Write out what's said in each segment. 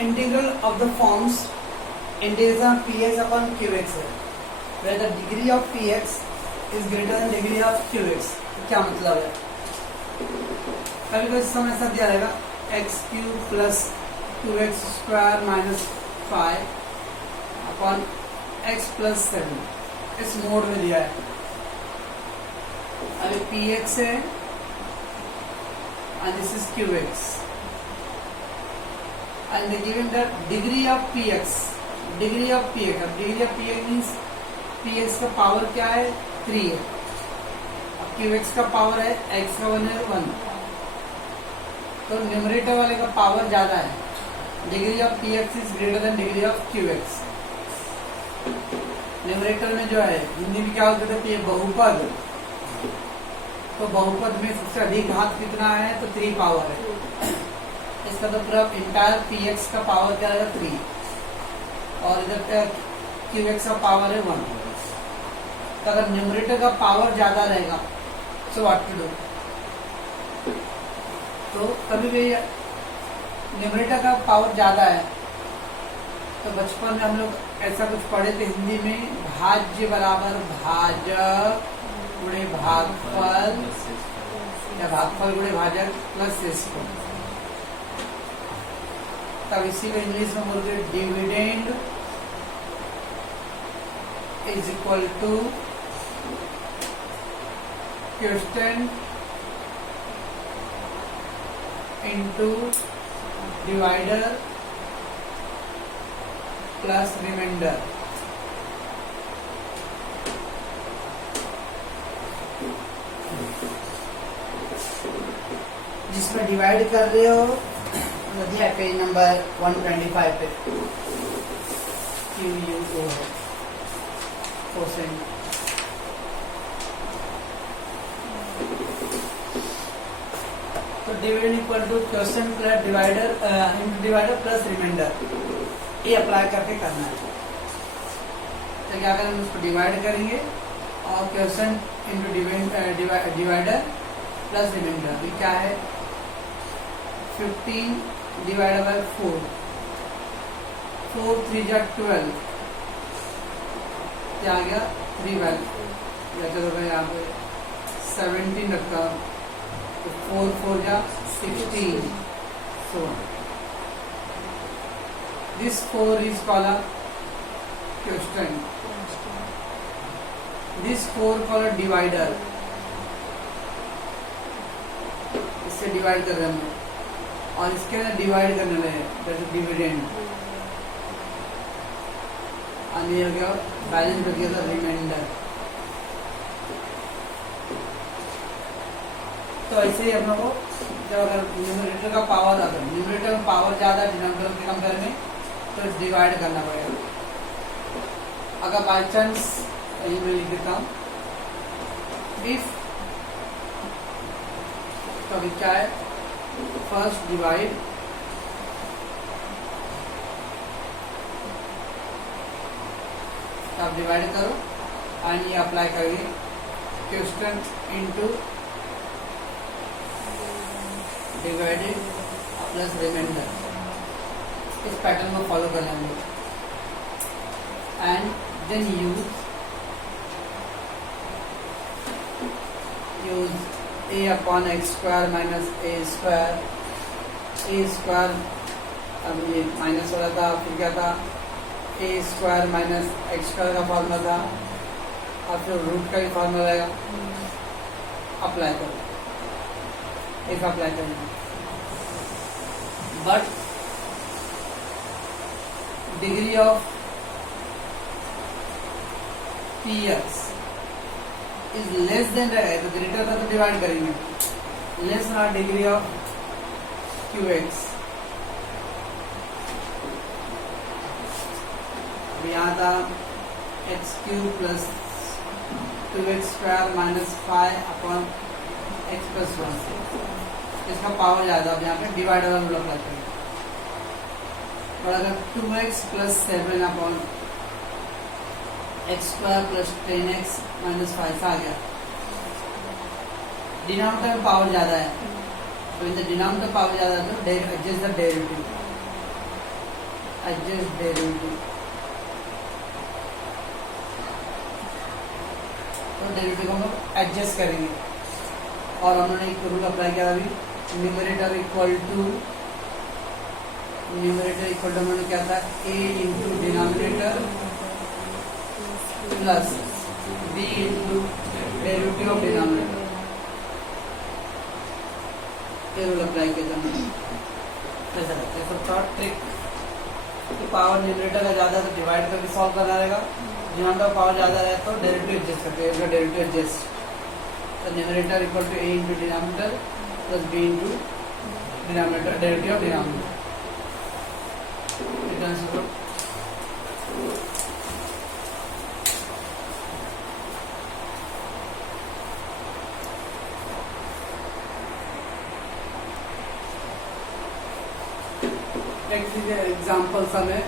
Integral of the forms integration px upon qx है, where the degree of px is greater than degree of qx। क्या मतलब है? कभी कभी समय ऐसा दिया रहेगा x cube plus 2x square minus 5 upon x plus 7, इस मोड में दिया है। अभी px है and this is qx and they given the degree of px, degree of px, अब degree of px means px का पावर क्या है 3 है, अब qx का पावर है x का 1 है 1, तो न्यूमरेटर वाले का पावर ज्यादा है। Degree of px is greater than degree of qx। Numerator में जो है हिंदी में क्या होता है बहुपद, तो बहुपद में सबसे अधिक घात कितना है तो 3 पावर है। इसका तो पूरा इंटायर px का पावर क्या है 3 और इधर qx का पावर है 1। तो अगर न्यूमरेटर का पावर ज्यादा रहेगा सो व्हाट टू डू, तो कभी भी न्यूमरेटर का पावर ज्यादा है तो बचपन में हम लोग ऐसा कुछ पढ़े थे हिंदी में, भाज्य बराबर भाजक गुणे भागफल या भागफल गुणे भाजक प्लस इसको, तब इसी में इंग्लिश में बोलते हैं dividend is equal to question into divider plus remainder. जिसमें डिवाइड कर रहे हो दिया पेज नंबर 125 पे QUO क्वोशेंट। तो dividend equal to quotient plus divider plus remainder, ये अप्लाई करके करना है। तो क्या करेंगे उसको डिवाइड करेंगे और quotient into divider plus remainder, ये क्या है 15 डिवाइडेड बाय 4, 4 3 जा 12, क्या आ गया 3 वैल्यू, या चलो मैं यहाँ पे 17 रखता हूँ, तो 4 4 जा 16, so this 4 is called a quotient, this 4 called a divider, इससे डिवाइड कर रहे हैं हम लोग और इसके अंदर डिवाइड करने लगे जैसे डिविडेंड, और ये हो गया बैलेंस हो गया था रिमाइंडर। तो ऐसे ही हम लोग को जब अगर न्यूमरेटर का पावर आता है, न्यूमरेटर में पावर ज्यादा डिनोमिनेटर के कंपेयर में, तो डिवाइड करना पड़ेगा। अगर बाई चांस यही मैं लिख देता हूँ इफ, तो अभी क्या है फर्स्ट डिवाइड आप डिवाइड करो एंड ये अप्लाई करिए question into divided plus remainder, इस पैटर्न को फॉलो करना है and then use a upon x square minus a square, a square अब ये माइनस वाला था, फिर क्या था a square minus x square का फॉर्मूला था, और फिर रूट का भी फॉर्मूला रहेगा। अप्लाई करो, एक अप्लाई करेंगे, but degree of px is less than रहेगा, तो ग्रेटर था तो डिवाइड करेंगे, लेस ना डिग्री ऑफ qx। यहाँ था x cube plus 2x square minus 5 upon x plus 1, इसका पावर ज्यादा, अब यहाँ पे डिवाइड वाला रूल अप्लाई करेंगे। और अगर 2x plus 7 upon x square plus 10x minus 5 आ गया, डिनोमिनेटर में पावर ज्यादा है, तो इन द डिनोमिनेटर पावर ज़्यादा है तो adjust the derivative, adjust derivative, तो डेरिवेटिव को हम लोग एडजस्ट करेंगे। और उन्होंने एक रूल अप्लाई किया अभी, न्यूमरेटर इक्वल टू उन्होंने क्या था, a into denominator plus b into derivative of denominator, ये रूल अप्लाई किया था। ऐसा शॉर्ट ट्रिक, तो पावर न्यूमरेटर का ज़्यादा तो डिवाइड करके सॉल्व करना रहेगा, डिनोमिनेटर पावर ज़्यादा रहे तो डेरिवेटिव एडजस्ट करके, डेरिवेटिव एडजस्ट, तो numerator equal to a into denominator plus b into denominator, derivative of denominator. Example समय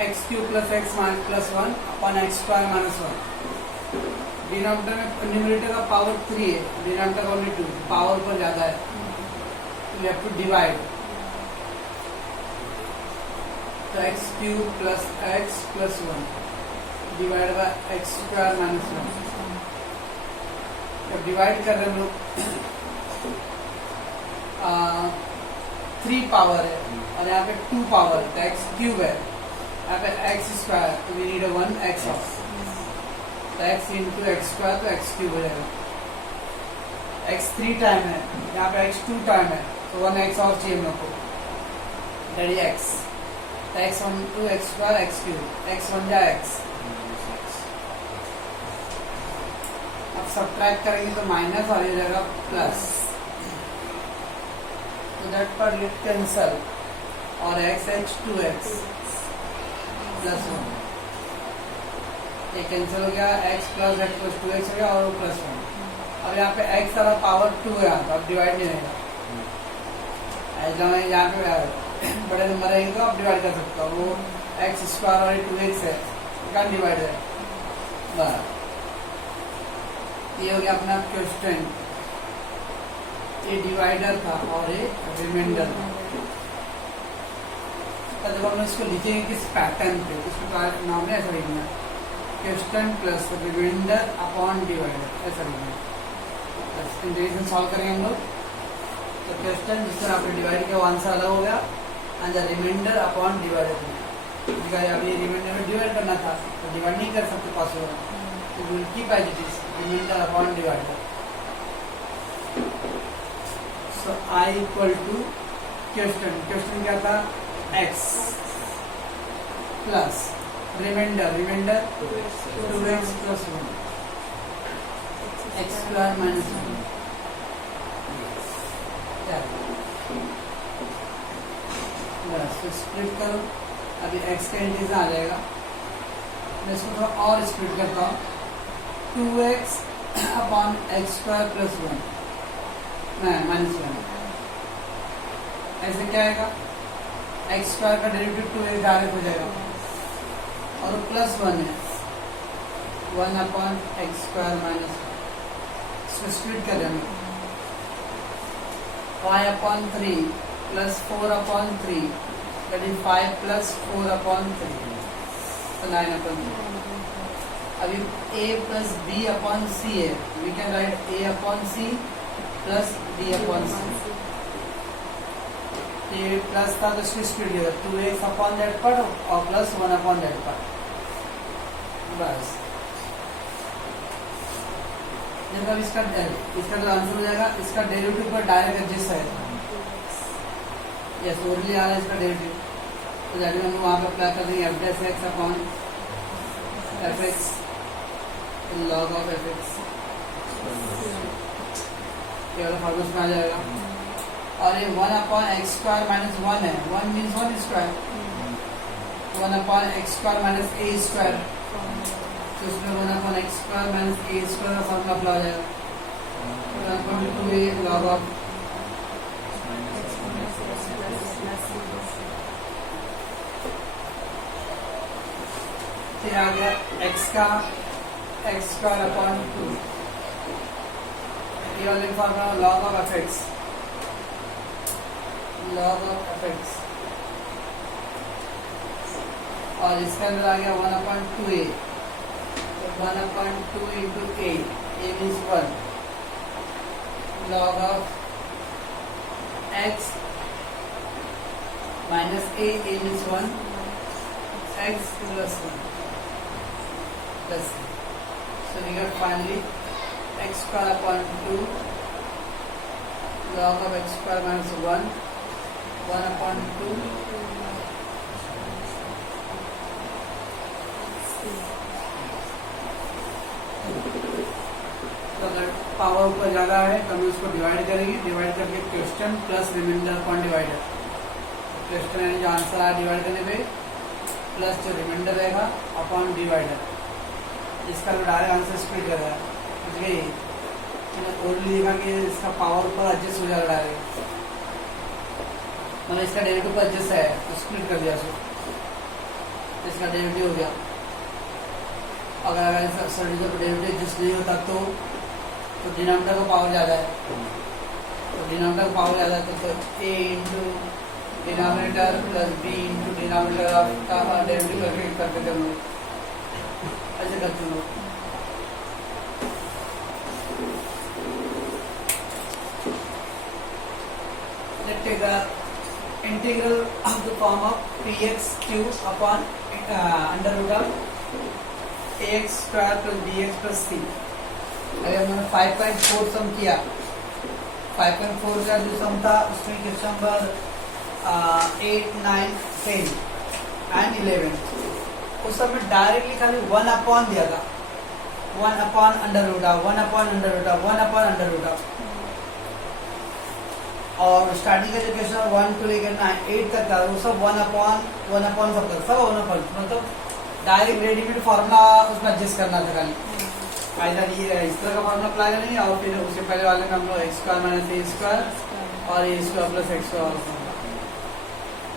x cube plus x plus one upon x square minus one. Denominator में numerator का power 3 है, denominator only 2, power पर ज्यादा है, you have to divide, तो x cube plus x plus one divide by x square minus one. जब divide कर रहे हैं लोग 3 पावर है और यहाँ पे 2 पावर है, तो एक्स क्यूब है, यहाँ पे एक्स स्क्वायर, तो वी नीड 1 एक्स ऑफ, तो एक्स इंटू एक्स स्क्वायर तो एक्स क्यूब हो जाएगा। एक्स 3 टाइम है, यहाँ पे एक्स 2 टाइम है, तो 1 एक्स ऑफ चाहिए मेरे को, दैट इज एक्स, तो x 1 2 x square x cube, x 1 जा एक्स। अब सब्ट्रैक्ट करेंगे तो माइनस और ये जाएगा प्लस, तो दैट पर गेट कैंसल और x h 2x प्लस 1, ये कैंसिल हो गया, x plus h plus 2x हो गया और प्लस 1। अब यहाँ पे x का पावर 2 है, अब डिवाइड नहीं रहेगा, ऐसा यहाँ पे बड़े नंबर रहेंगे तो आप डिवाइड कर सकते हो, वो x स्क्वायर और 2x है, कैन डिवाइड है बस। ये हो गया अपना क्वेश्चन, ये डिवाइडर था और ये रिमाइंडर था। जब हम इसको लिखेंगे किस पैटर्न पे, उसको नाम है ऐसा लिखना, question plus remainder upon divider, ऐसा लिखना। इंटीग्रेशन सॉल्व करेंगे हम लोग, तो क्वेश्चन जिस तरह आपने डिवाइड किया वो आंसर अलग हो गया, and the remainder upon divider. अब ये रिमाइंडर में डिवाइड करना था तो डिवाइड नहीं कर सकते पॉसिबल, तो will keep as it is, remainder upon divider. So I equal to question क्या था, x plus remainder 2x plus 1 x square minus 1, बस स्प्लिट करो। अभी x का इंटीजर आ जाएगा, मैं इसको थोड़ा और स्प्लिट करता हूँ, 2x upon x square plus 1 minus 1, ऐसे क्या आएगा, एक्स स्क्वायर का डेरिवेटिव 2 डायरेक्ट हो जाएगा और प्लस 1 है, 1 अपॉन एक्स स्क्वायर माइनस 1, इसको स्प्लिट कर देंगे, 5 upon 3 plus 4 upon 3, that is 5 plus 4 upon 3, तो 9 अपॉन 3। अभी a plus b upon c है, we can write a upon c plus b upon c, ये प्लस था तो इसको स्प्लिट किया 2x अपॉन दैट पार्ट और प्लस 1 अपॉन दैट पार्ट, बस। जब इसका जो आंसर हो जाएगा, इसका डेरिवेटिव पर डायरेक्ट एडजस्ट है, यस ओरली आ रहा है इसका डेरिवेटिव, तो दैट हम वहाँ पर अप्लाई कर देंगे f dash x upon f x log of f x, ये वाला फॉर्मूला में आ जाएगा। और ये 1 अपॉन एक्स स्क्वायर माइनस 1 है, 1 means 1 square, 1 upon x square minus a square, तो उसमें 1 upon x square minus a square का फॉर्मूला अप्लाई हो जाएगा, 1/2a लॉग ऑफ फिर आ गया x का एक्स स्क्वायर अपॉन 2, ये वाले formula log of FX, log of FX, और इसके अंदर आ गया 1/2a, तो 1/2 into a means 1, log of x minus a means 1, x plus 1 plus a. So we got finally x square upon 2 log of x square minus 1, 1/2 तो अगर power ऊपर ज़्यादा है तो हम उसको डिवाइड करेंगे, डिवाइड करके question plus remainder upon divider, question यानी जो आंसर आया डिवाइड करने पे प्लस जो रिमाइंडर रहेगा अपॉन डिवाइडर, इसका जो डायरेक्ट आंसर स्प्लिट कर रहा है। इसलिए मैंने ओरली देखा कि इसका पावर ऊपर एडजस्ट हो जाएगा डायरेक्ट, मतलब इसका डेरिवेटिव पर एडजस्ट है तो स्प्लिट कर दिया उसको, इसका डेरिवेटिव हो गया। अगर इसका डेरिवेटिव एडजस्ट नहीं होता तो डिनोमिनेटर का पावर ज़्यादा है, तो डिनोमिनेटर का पावर ज़्यादा है तो a into denominator plus b into denominator का डेरिवेटिव करके हम लोग ऐसे करते हैं। Let's take the integral of the form of px cube upon under root of ax square plus bx plus c। अगर हमने 5.4 सम किया, 5.4 का जो सम था उसमें क्वेश्चन नंबर 8, 9, 10 एंड 11, उस समय डायरेक्टली खाली 1 दिया था, 1 under root of 1 under root of 1 under root of, और स्टार्टिंग का जो क्वेश्चन 1 to लेकर 8 तक था वो सब 1 सब 1 मतलब डायरेक्ट रेडीमेड फार्मूला उसमें एडजस्ट करना था खाली, आइदर ये इस तरह का फार्मूला अप्लाई करेंगे और फिर उसके पहले वाले में हम लोग x square minus a square और a square plus x square.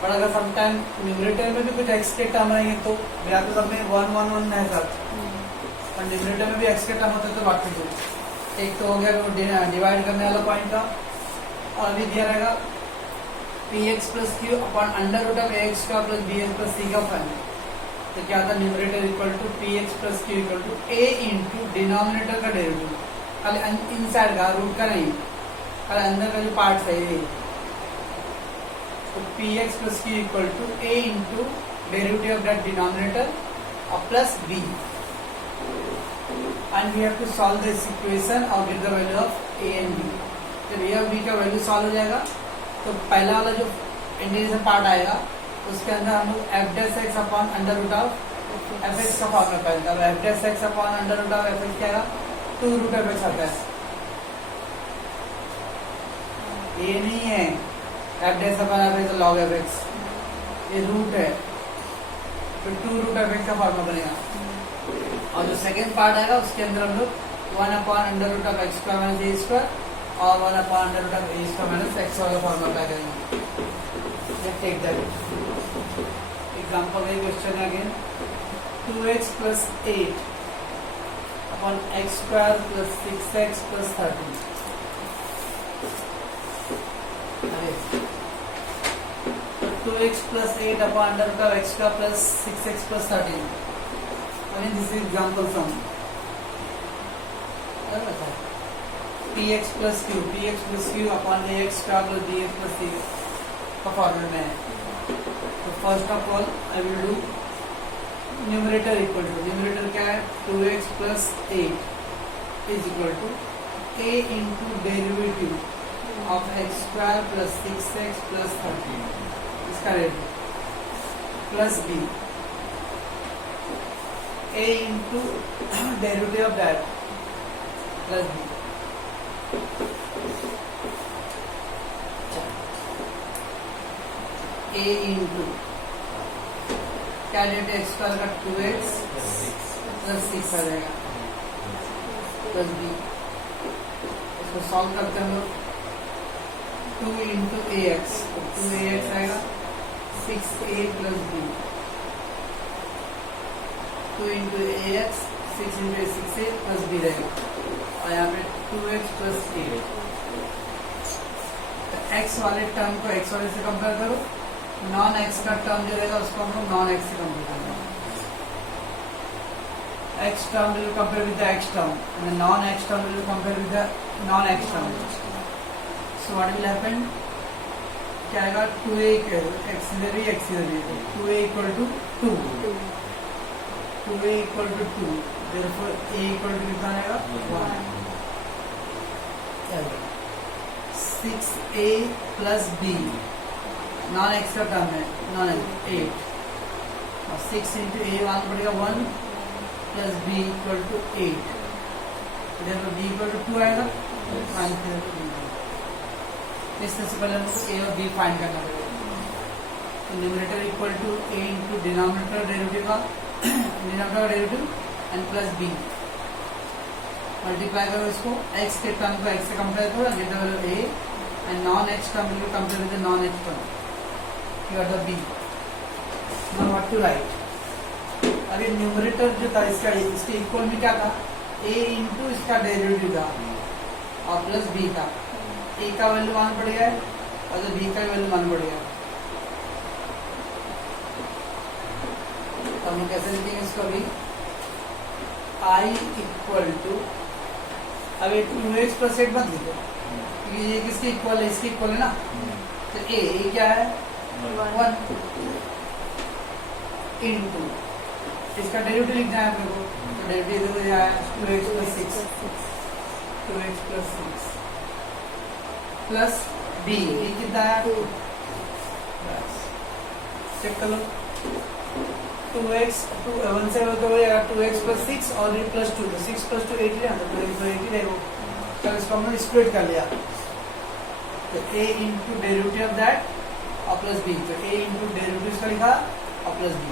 But अगर समटाइम न्यूमरेटर में भी कुछ x के टर्म रहेंगे तो या तो सब में 1 है सर, और न्यूमरेटर में भी x के टर्म होते तो बाकी दो, एक तो हो गया डिवाइड करने वाला पॉइंट का, और अभी दिया रहेगा px plus q upon under root of ax square plus bx plus c का फाइनल, तो क्या था numerator equal to px plus q equal to a into denominator का डेरिवेटिव, खाली इनसाइड का रूट का नहीं, खाली अंदर का जो पार्ट है ये, तो px plus q equal to a into derivative of that denominator और plus b, and we have to solve this equation और get the value of a and b। जब a और b का वैल्यू सॉल्व हो जाएगा तो पहला वाला जो इंटीग्रेशन पार्ट आएगा उसके अंदर हम लोग f dash x upon under root of f x का फॉर्मूला पाएंगे, अब f dash x upon under root of f x क्या आएगा 2 रूट एफ एक्स आता है, ये नहीं है F dash upon f x log F x, ये रूट है, तो 2 रूट एफ एक्स का फॉर्मूला बनेगा। और जो सेकेंड पार्ट आएगा उसके अंदर हम लोग 1 upon under root of x square minus a square और 1 upon under root of a square minus x वाला फॉर्मूला अप्लाई करेंगे। Let's take that example question again, 2x plus 8 upon x square plus 6x plus 13। अरे 2x plus 8 upon under root of x square plus 6x plus 13। Again this is example sum। px plus q upon ax square plus bx plus c का formula में है। तो first of all I will do numerator equal to, numerator क्या है 2x plus 8 is equal to a into derivative of x square plus 6x plus 13, इसका रेट plus b a into derivative of that plus b। a into क्या डेट x square का 2x plus 6 आ जाएगा plus b, इसको solve करते हैं हम लोग 2 इंटू ए एक्स, 2ax आएगा 6a plus b, 2 into a x 6 into 6a plus b रहेगा, और यहाँ पे 2x प्लस 8। एक्स वाले टर्म को एक्स वाले से कंपेयर करो, नॉन एक्स का टर्म जो रहेगा उसको हम लोग नॉन एक्स से कंपेयर करेंगे। X term will compare with the x term and non x term will compare with the non x term. So what will happen, क्या आएगा 2a एक्सिलरी 2a equal to 2, 2a equal to 2, therefore a equal to कितना आएगा 1। 6a plus b non x का term है, non x 8 और 6 into a one पड़ेगा 1 plus b equal to 8, therefore b equal to 2 आएगा। इस तरह से पहले हमको a और b फाइंड करना पड़ेगा। तो numerator equal to a into denominator derivative का denominator derivative and plus b multiply करो इसको, x के टर्म को x से कंपेयर करो, get the value a and non x term will compare with the non x term, you are the b। Now what to write, अभी numerator जो था इसके इक्वल में क्या था, a इंटू इसका डेरिवेटिव था और प्लस b था। a का वैल्यू 1 पड़ गया है और जो b का वैल्यू 1 पड़ गया। तो हम कैसे लिखेंगे इसको, अभी i इक्वल टू, अब 2x प्लस 8 मत लिखो क्योंकि ये किसके इक्वल है, इसके इक्वल है ना। तो a क्या है 1 इंटू इसका डेरिवेटिव लिखना है अपने को, तो डेरिवेटिव इधर आया 2x प्लस 6 प्लस b, ये कितना है 2, चेक कर लो 2x 1 से तो हो जाएगा 2x प्लस 6 और ये प्लस 2, तो 6 प्लस 2 8 लिया, तो 2x प्लस 8 ही रहेगा। तो इसको हमने स्प्लिट कर लिया, तो a into derivative of that और प्लस b, तो a इंटू डेरिवेटिव इसका लिखा और plus b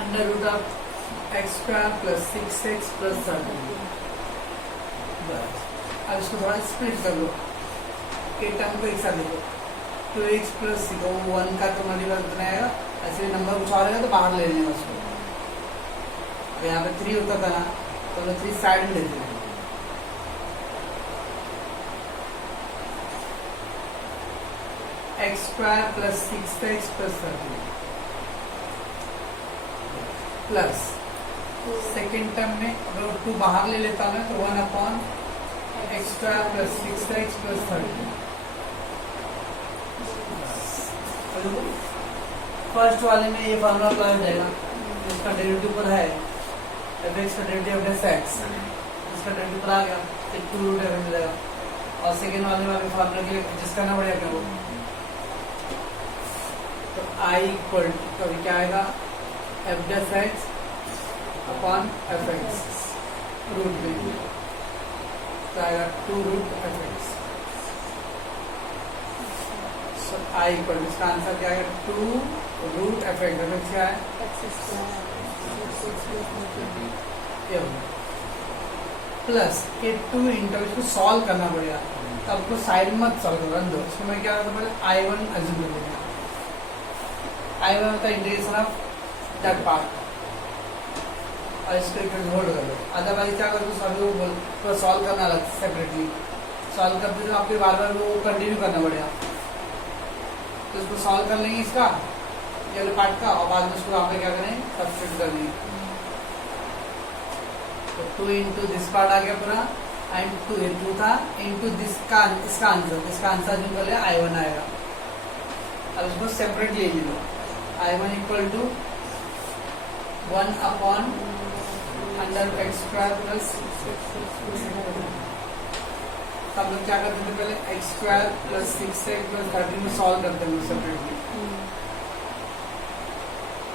under root of x square plus 6x plus 13। अब इसको थोड़ा स्प्लिट कर लो, के टर्म को एक साथ लिखो, 2x प्लस 6 1 का तो मल्टीपल कितना आएगा, ऐसे नंबर कुछ और आएगा तो बाहर ले लेंगे उसको। अब यहाँ पे 3 होता था ना, तो हम 3 साइड में लेते हैं। X square plus 6x plus 13 plus second term में अगर 2 बाहर ले लेता हूँ तो 1 upon x square plus 6x plus 13। First वाले में ये फॉर्मूला अप्लाई हो जाएगा, इसका डेरिवेटिव पर है fx का डेरिवेटिव ऑफ x, इसका डेरिवेटिव पर आ गया तो 2 रूट f मिल जाएगा। और सेकेंड वाले में अभी फॉर्मूला के लिए एडजस्ट करना पड़ेगा क्या वो, तो i इक्वल तो अभी क्या आएगा f dash x upon fx root में, तो आएगा 2 root fx। So i equal इसका आंसर क्या है 2 रूट fx, fx क्या है प्लस ये 2 इंटू, इसको सॉल्व करना पड़ेगा, तो आपको साइड मत सॉल्व करो, रन दो। इसको मैं क्या करता पहले I1 अज्यूम कर लेंगे, I1 होता है इंटीग्रेशन ऑफ दैट पार्ट और इसको एक होल्ड कर लो, अदरवाइज क्या करो सभी को सॉल्व करना अलग सेपरेटली, सॉल्व करते तो आपको बार बार वो कंटिन्यू करना पड़ेगा। तो इसको सॉल्व कर लेंगे इसका ये वाले पार्ट का, और बाद में उसको वहाँ पे क्या करें सब्स्टिट्यूट कर देंगे। तो 2 इंटू दिस पार्ट आ गया पूरा एंड 2 था इंटू इसका आंसर जो कर लिया I1 आएगा। अब इसको सेपरेटली ले लो, I1 equal to 1 upon under x square plus, हम लोग क्या करते थे पहले x square plus 6x plus 13 में सॉल्व करते हैं सेपरेटली,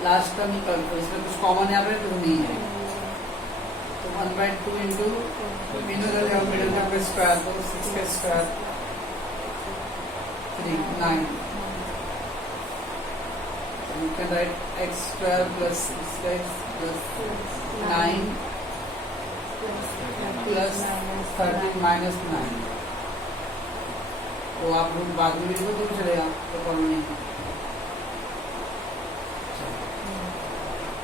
लास्ट टर्म निकल तो इसमें कुछ कॉमन यहाँ पे तो नहीं है, तो 1/2 इंटू मिडिल का स्क्वायर तो 6 का square 3 9, you can write x square plus 6x plus 9 plus 13 minus 9, तो आप लोग बाद में भी तो चलेगा, तो प्रॉब्लम नहीं है।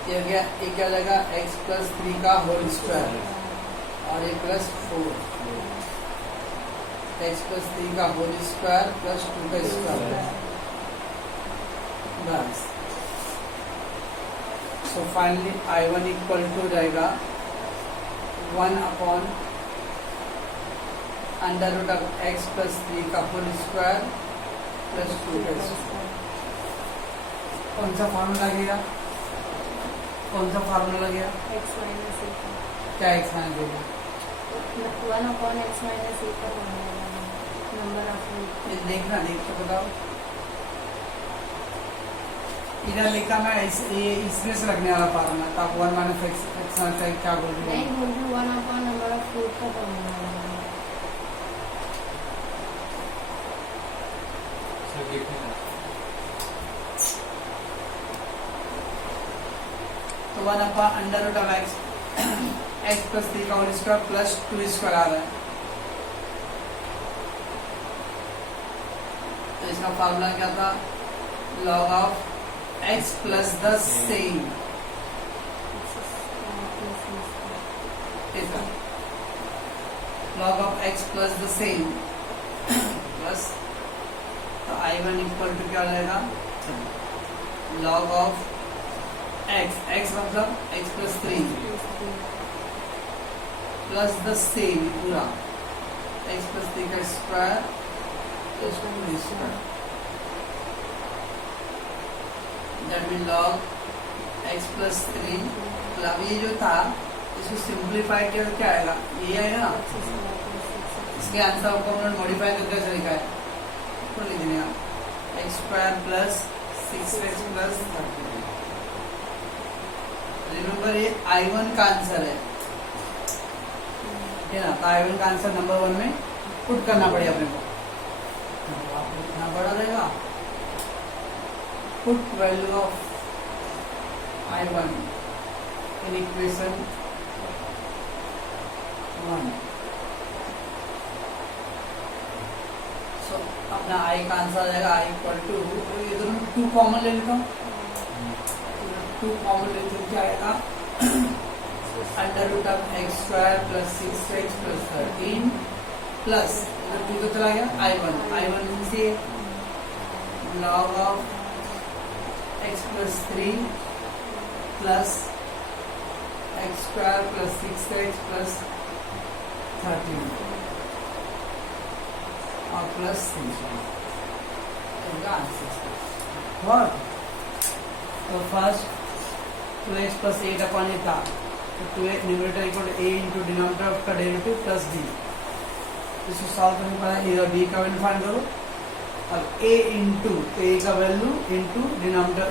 ये हो गया, ये क्या हो जाएगा x प्लस 3 का होल स्क्वायर और ये प्लस 4, x प्लस 3 का होल स्क्वायर प्लस 2 का स्क्वायर बस। So finally I1 equal to जाएगा 1 upon under root of x plus 3 का होल स्क्वायर प्लस 2 का स्क्वायर। कौन सा फार्मूला लगेगा, कौन सा फार्मूला लगेगा, x माइनस ए का क्या x माइनस देगा, 1 अपॉन x माइनस ए का फार्मूला नंबर ऑफ रूट। ये देखना, देख के बताओ। इधर लिखा मैं ये इसमें से रखने वाला फार्मूला था, 1 माइनस एक्स माइनस क्या बोल रही नहीं है, बोल रही 1 अपॉन नंबर ऑफ रूट का फार्मूला तो 1 upon under root of x plus 3 का होल स्क्वायर प्लस 2 स्क्वायर आ रहा है। तो इसका फार्मूला क्या था, log of x plus the same, log of x plus the same plus, तो I1 इक्वल टू क्या हो जाएगा, लॉग ऑफ x मतलब x plus 3 plus the same पूरा x प्लस 3 का square plus 2 square, that mean log x plus 3। मतलब ये जो था इसको सिंप्लीफाई किया तो क्या आएगा, ये आएगा ना। इसके आंसर को हमने मॉडिफाई करके कैसे लिखा है, तो लिख देंगे x square plus 6x plus 30। Remember ये I1 का आंसर है ना, तो I1 का आंसर नंबर 1 में पुट करना पड़ेगा अपने को, आपको कितना बड़ा रहेगा, put value of I1 in equation 1। सो अपना I का आंसर आ जाएगा I इक्वल टू, इधर में 2 कॉमन ले लेता हूँ, 2 कॉमन ले तो क्या आएगा, under root of x square plus 6x plus 13 plus इधर 2 तो चला गया I1 से log of x plus 3 plus x square plus 6x plus 13 और प्लस 3 इनका आंसर। तो फर्स्ट 2x प्लस 8 अपॉन था, तो 2x numerator equal a into denominator का डेरिवेटिव प्लस b। इसको सॉल्व करने पर इधर b का वैल्यू फाइंड करो और a इंटू a का वैल्यू इंटू डिनोमिनेटर